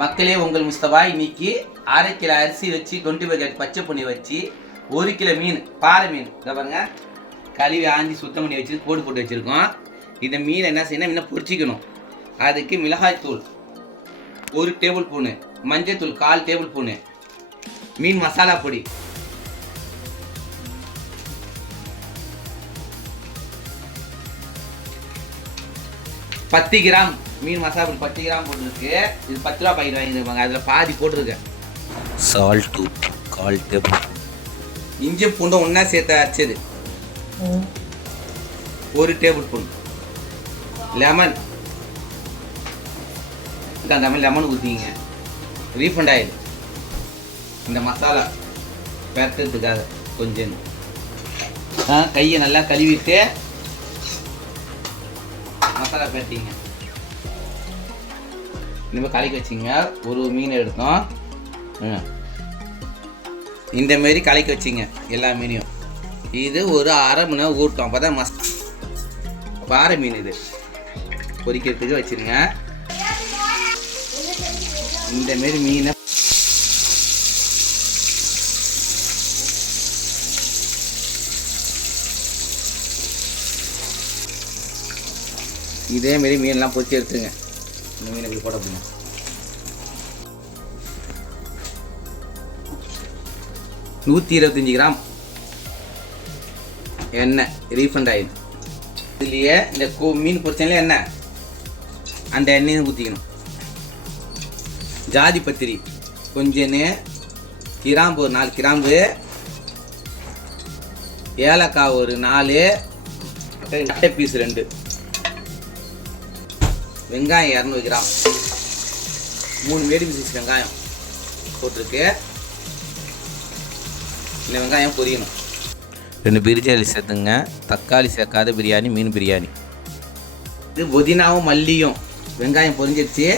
மக்களே உங்கள் முஸ்தபா இன்னைக்கு அரை கிலோ அரிசி வச்சு டுவெண்ட்டி பக்கெட் பச்சை பொண்ணி வச்சு ஒரு கிலோ மீன் பாறை மீன். இதை பாருங்க. கழுவி ஆஞ்சி சுத்தம் பண்ணி வச்சு கோடு போட்டு வச்சுருக்கோம். இந்த மீன் என்ன செய்யணும்? இன்னும் பொரிச்சிக்கணும் அதுக்கு மிளகாய் தூள் ஒரு டேபிள் ஸ்பூனு மஞ்சள் தூள் கால் டேபிள் ஸ்பூனு மீன் மசாலா பொடி. பத்து கிராம் மீன் மசாலா பொடி பத்து கிராம் போட்டுருக்கு. இது பத்து ரூபா பாக்கெட் வாங்கியிருப்பாங்க அதில் பாதி போட்டிருக்கேன். சால்ட் உப்பு கால் டேபிள் இஞ்சி பூண்டும் ஒன்றா சேர்த்து அரைச்சது. ஒரு டேபிள் ஸ்பூன். லெமன் அந்த மாதிரி லெமன் ஊற்றிங்க ரீஃபண்ட் ஆயில் இந்த மசாலா பெரட்டுறதுக்காக கொஞ்சம். ஆ கையை நல்லா கழுவிட்டு மசாலா பெரட்டிங்க இனிமேல் கலக்கி வச்சிங்க. ஒரு மீன் எடுத்தோம். ம். இந்த மாரி கலக்கி வச்சிங்க எல்லா மீனையும். இது ஒரு அரை மணி நேரம் ஊட்டோம் அப்போ தான் மஸ்ட் பாறை மீன் இது. பொரிக்கிறதுக்கு வச்சிருங்க. இந்த மாரி மீனை இதே மாரி மீன்லாம் பொரிச்சு எடுத்துங்க இந்த மீன் இப்படி போட போங்க நூற்றி இருபத்தஞ்சி கிராம் எண்ணெய் ரீஃபண்ட் ஆயில் இதுலேயே இந்த கோ மீன் பொரிச்சல எண்ணெய் அந்த எண்ணெயை ஊற்றிக்கணும் ஜாதி பத்திரி. கொஞ்சன்னு கிராம்பு ஒரு நாலு கிராம்பு ஏலக்காய் ஒரு நாலு அட்டை பீஸ் ரெண்டு. வெங்காயம் இரநூறு கிராம். மூணு மீடியம் சைஸ் வெங்காயம் போட்டிருக்கு. இந்த வெங்காயம் பொரியணும். ரெண்டு பிரியாணி சேர்த்துங்க. தக்காளி சேர்க்காத பிரியாணி மீன் பிரியாணி. இது புதினாவும் மல்லியும் வெங்காயம் பொரிஞ்சிருச்சு.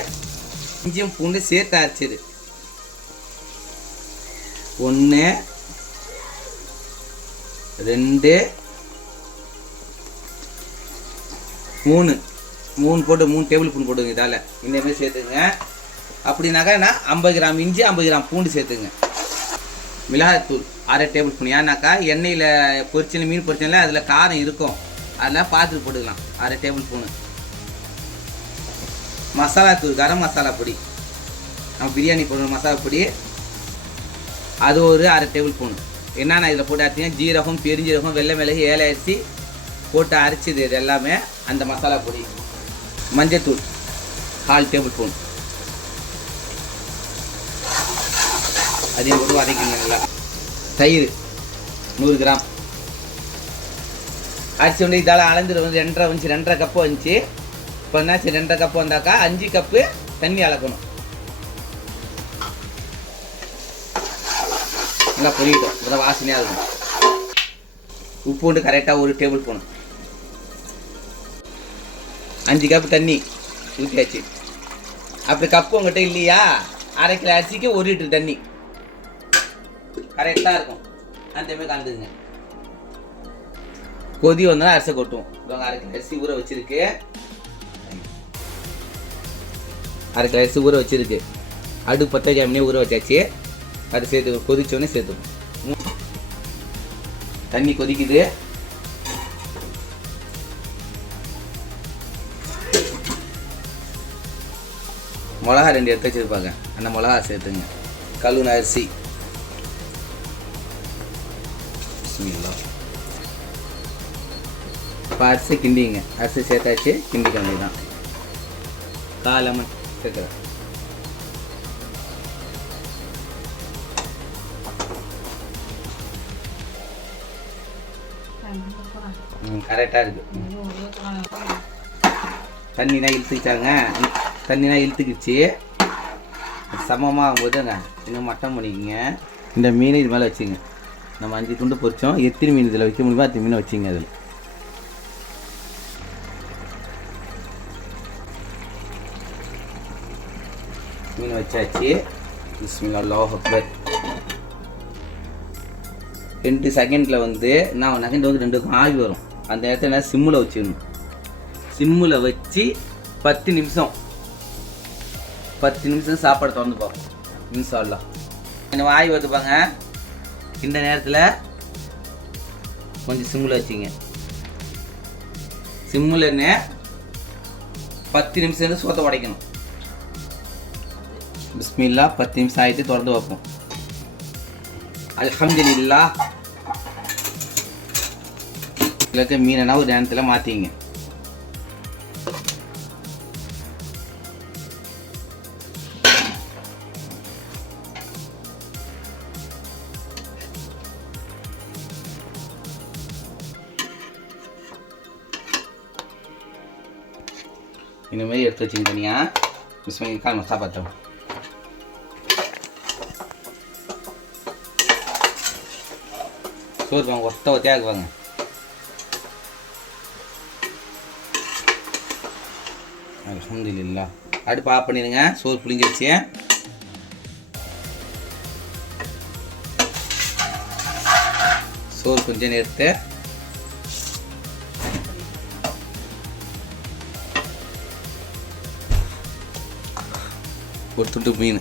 இஞ்சியும் பூண்டு சேர்த்து அரைச்சது ஒன்று ரெண்டு மூணு. மூணு போட்டு மூணு டேபிள் ஸ்பூன் போட்டுங்க இதால். இந்தமாதிரி சேர்த்துங்க. அப்படின்னாக்கா நான் ஐம்பது கிராம் இஞ்சி ஐம்பது கிராம் பூண்டு சேர்த்துங்க. மிளகாய்த்தூள் அரை டேபிள் ஸ்பூன் ஏன்னாக்கா எண்ணெயில் பொரிச்சல மீன் பொரிச்சல அதில் காரம் இருக்கும். அதெல்லாம் பார்த்துட்டு போட்டுக்கலாம். அரை டேபிள் ஸ்பூனு மசாலா தூள் கரம் மசாலா பொடி. நம்ம பிரியாணி போடுற மசாலா பொடி. அது ஒரு அரை டேபிள் ஸ்பூன் என்னென்ன இதில் போட்டு அரைச்சிங்க? ஜீரகம் பெருஞ்சீரகம் வெள்ளை மிளகு ஏலை அரிசி போட்டு அரைச்சது இது எல்லாமே அந்த மசாலா பொடி. மஞ்சத்தூள் கால் டேபிள் ஸ்பூன் அதையும் போட்டு வதக்கிங்க நல்லா. தயிர் நூறு கிராம். அரிசி வந்து இதால் அளந்துட்டு வந்து ரெண்டரை வந்துச்சு ரெண்டரை கப்பு வந்துச்சு. இப்போ சரி ரெண்டரை கப்பு வந்தாக்கா அஞ்சு கப்பு தண்ணி அளக்கணும். நல்லா பொரியட்டும் நல்லா வாசனையாக இருக்கும். உப்பு வந்து கரெக்டாக ஒரு டேபிள் ஸ்பூன் அஞ்சு கப்பு தண்ணி ஊற்றியாச்சு அப்படி கப்பு உங்கள்கிட்ட இல்லையா அரை கிலோ அரிசிக்கு ஒரு லிட்டர் தண்ணி கரெக்டாக இருக்கும் அந்த மாதிரி கலந்துக்குங்க கொதி வந்தாலும் அரிசி கொட்டுவோம் இவங்க அரை கிலோ அரிசி ஊற வச்சிருக்கு அரை கிலோ அரிசி ஊற வச்சிருக்கு அடுப்பு பத்த ஜாமினே ஊற வச்சாச்சு அது சேர்த்து கொதிச்சோடனே சேர்த்துக்கணும் தண்ணி கொதிக்குது மிளகா ரெண்டு எடுத்து வச்சிருப்பாங்க. அந்த மிளகா சேர்த்துங்க. கழுவுன அரிசி. இப்போ அரிசி கிண்டிங்க. அரிசி சேர்த்தாச்சு கிண்டிக்க வேண்டியதுதான். கால் லெமன் சேர்க்குறேன். கரெக்டாக இருக்கு. தண்ணினா இழுத்துக்கிச்சாங்க தண்ணிலாம் இழுத்துக்கிச்சு. சமமாக ஆகும்போதுங்க இன்னும் மட்டம் பண்ணிக்கோங்க. இந்த மீனை இது மேலே வச்சுங்க. நம்ம அஞ்சு துண்டு பொரிச்சோம். எத்தனை மீன் இதில் வைக்க முடியுமோ அத்தனை மீனை வச்சுங்க அதில். மீன் வச்சாச்சு. பிஸ்மில்லா அல்லாஹ் அக்பர். ரெண்டு செகண்டில் வந்து நான் நகண்டு வந்து ரெண்டு ஆகி வரும். அந்த இடத்துல சிம்மில் வச்சிடணும். சிம்மில் வச்சு பத்து நிமிஷம் பத்து நிமிஷம் சாப்பாடு திறந்து பார்ப்போம் இன்ஷால்லாம் கொஞ்சம் வாய் வருதுப்பாங்க இந்த நேரத்தில் கொஞ்சம் சிம்மில் வச்சுங்க. சிம்மில் என்ன பத்து நிமிஷம் இருந்து சோத்தை உடைக்கணும். பிஸ்மில்லா பத்து நிமிஷம் ஆகிட்டு திறந்து வைப்போம். அலமதுல்லா இல்லாட்டி மீனனா ஒரு நேரத்தில் மாற்றிங்க இந்தமாரி எடுத்து வச்சுங்க தனியாக பிஸ்மில்லா கால் மசாலா பார்த்தோம் சோறு வாங்க ஒத்த ஒத்தையாக இருக்குவாங்க அலமதுல்லா அடுப்பு ஆஃப் பண்ணிடுங்க. சோறு புளிஞ்சிருச்சு சோறு கொஞ்சம் எடுத்து ஒரு துண்டு மீன்